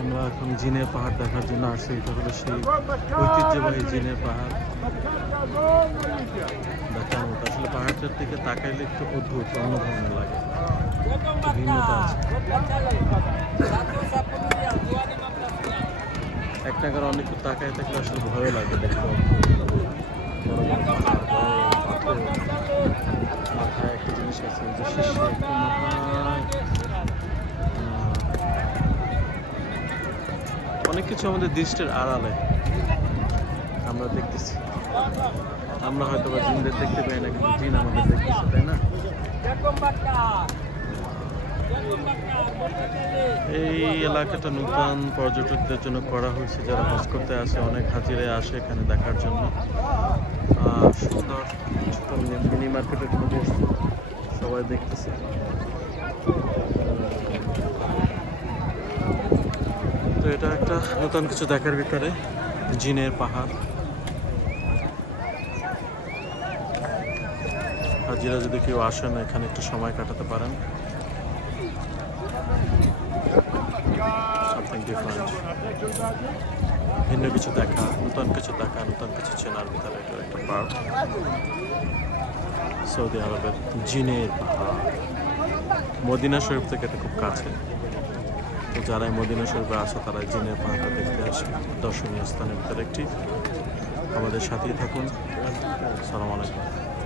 আমরা এখন জিনের পাহাড় দেখার জন্য আসছি। এটা হলো সেই ঐতিহ্যবাহী জিনের পাহাড় দেখার মতো। আসলে পাহাড়টার দিকে তাকাইলে একটু অদ্ভুত, অন্য ধরনের লাগে, ভিন্নতা আছে। এক টাকার অনেক তাকায় থাকলে আসলে ভয় লাগে দেখতে। বড় বড় পাহাড়, বড় পাথর, মাথায় একটা জিনিস আছে যে শীর্ষে একটা মাথায় অনেক কিছু আমাদের দৃষ্টির আড়ালে আমরা দেখতেছি। আমরা হয়তো বা জিনদের দেখতে পাই না, কিন্তু জিন আমাদের দেখতেছে, তাই না? এই এলাকাটা নতুন পর্যটকদের জন্য করা হয়েছে, যারা হজ করতে আসে। অনেক হাজিরা আসে এখানে দেখার জন্য। সুন্দর ছোট মিনি মার্কেটের মধ্যে সবাই দেখতেছে। তো এটা একটা নতুন কিছু দেখার ভিতরে জিনের পাহাড়। হাজিরা যদি কেউ আসেন এখানে একটু সময় কাটাতে পারেন। সামথিং ডিফারেন্ট, ভিন্ন কিছু দেখা, নতুন কিছু দেখা, নতুন কিছু চেনার ভিতরে এটা একটা পার্ক। সৌদি আরবের জিনের পাহাড় মদিনা শরীফ থেকে এটা খুব কাছে। তো যারা মদিনা শরীফে আসে তারা জিনের পাহাড়টা দেখতে আসে। দর্শনীয় স্থানের ভিতরে একটি। আমাদের সাথেই থাকুন। আসসালামু আলাইকুম।